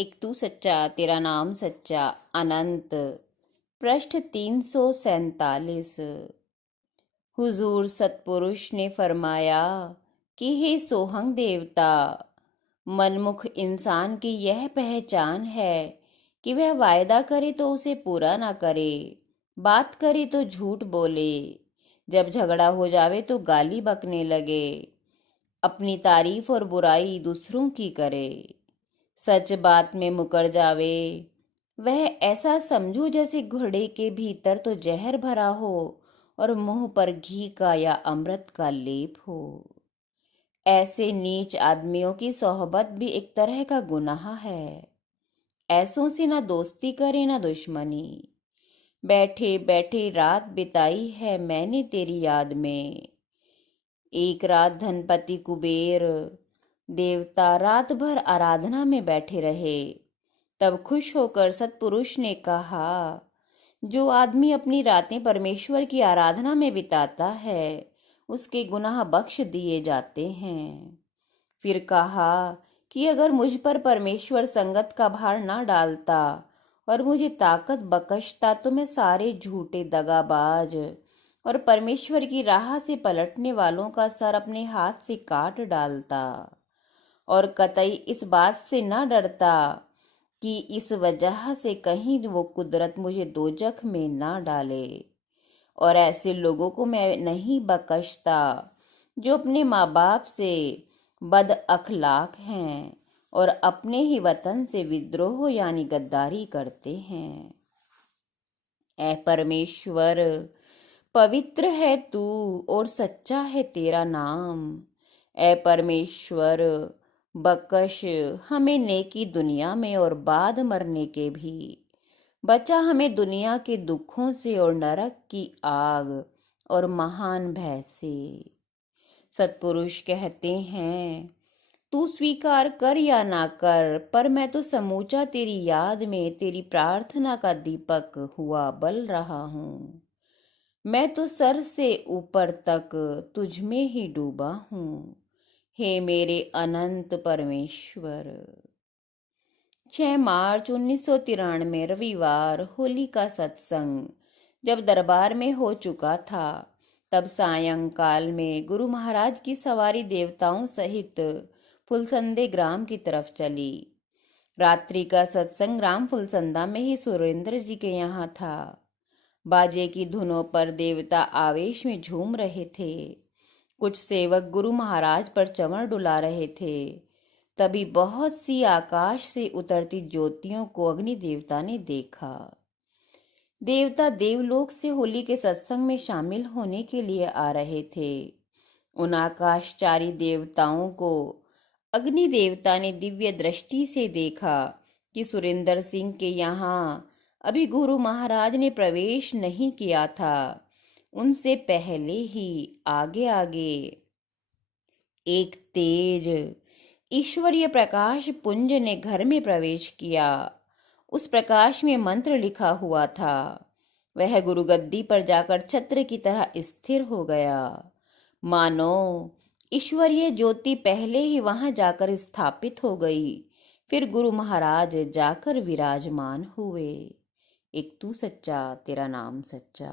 एक तू सच्चा तेरा नाम सच्चा अनंत। पृष्ठ 347। हुजूर सतपुरुष ने फरमाया कि हे सोहंग देवता, मनमुख इंसान की यह पहचान है कि वह वायदा करे तो उसे पूरा ना करे, बात करे तो झूठ बोले, जब झगड़ा हो जावे तो गाली बकने लगे, अपनी तारीफ और बुराई दूसरों की करे, सच बात में मुकर जावे। वह ऐसा समझो जैसे घड़े के भीतर तो जहर भरा हो और मुंह पर घी का या अमृत का लेप हो। ऐसे नीच आदमियों की सोहबत भी एक तरह का गुनाह है। ऐसों से ना दोस्ती करे ना दुश्मनी। बैठे बैठे रात बिताई है मैंने तेरी याद में। एक रात धनपति कुबेर देवता रात भर आराधना में बैठे रहे। तब खुश होकर सतपुरुष ने कहा, जो आदमी अपनी रातें परमेश्वर की आराधना में बिताता है उसके गुनाह बख्श दिए जाते हैं। फिर कहा कि अगर मुझ पर परमेश्वर संगत का भार ना डालता और मुझे ताकत बख्शता तो मैं सारे झूठे दगाबाज और परमेश्वर की राह से पलटने वालों का सर अपने हाथ से काट डालता, और कतई इस बात से न डरता कि इस वजह से कहीं वो कुदरत मुझे दोजख में ना डाले। और ऐसे लोगों को मैं नहीं बख्शता जो अपने माँ बाप से बद अखलाक हैं और अपने ही वतन से विद्रोह यानी गद्दारी करते हैं। ऐ परमेश्वर, पवित्र है तू और सच्चा है तेरा नाम। ऐ परमेश्वर, बख्श हमें नेकी दुनिया में और बाद मरने के भी। बचा हमें दुनिया के दुखों से और नरक की आग और महान भय से। सतपुरुष कहते हैं, तू स्वीकार कर या ना कर, पर मैं तो समूचा तेरी याद में तेरी प्रार्थना का दीपक हुआ बल रहा हूँ। मैं तो सर से ऊपर तक तुझ में ही डूबा हूँ, हे मेरे अनंत परमेश्वर। 6 मार्च 1993 रविवार, होली का सत्संग जब दरबार में हो चुका था, तब सायंकाल में गुरु महाराज की सवारी देवताओं सहित फुलसंदे ग्राम की तरफ चली। रात्रि का सत्संग ग्राम फुलसंदा में ही सुरेंद्र जी के यहाँ था। बाजे की धुनों पर देवता आवेश में झूम रहे थे। कुछ सेवक गुरु महाराज पर चंवर डुला रहे थे। तभी बहुत सी आकाश से उतरती ज्योतियों को अग्नि देवता ने देखा। देवता देवलोक से होली के सत्संग में शामिल होने के लिए आ रहे थे। उन आकाशचारी देवताओं को अग्नि देवता ने दिव्य दृष्टि से देखा कि सुरेंद्र सिंह के यहाँ अभी गुरु महाराज ने प्रवेश नहीं किया था। उनसे पहले ही आगे आगे एक तेज ईश्वरीय प्रकाश पुंज ने घर में प्रवेश किया। उस प्रकाश में मंत्र लिखा हुआ था। वह गुरु गद्दी पर जाकर छत्र की तरह स्थिर हो गया, मानो ईश्वरीय ज्योति पहले ही वहां जाकर स्थापित हो गई। फिर गुरु महाराज जाकर विराजमान हुए। एक तू सच्चा तेरा नाम सच्चा।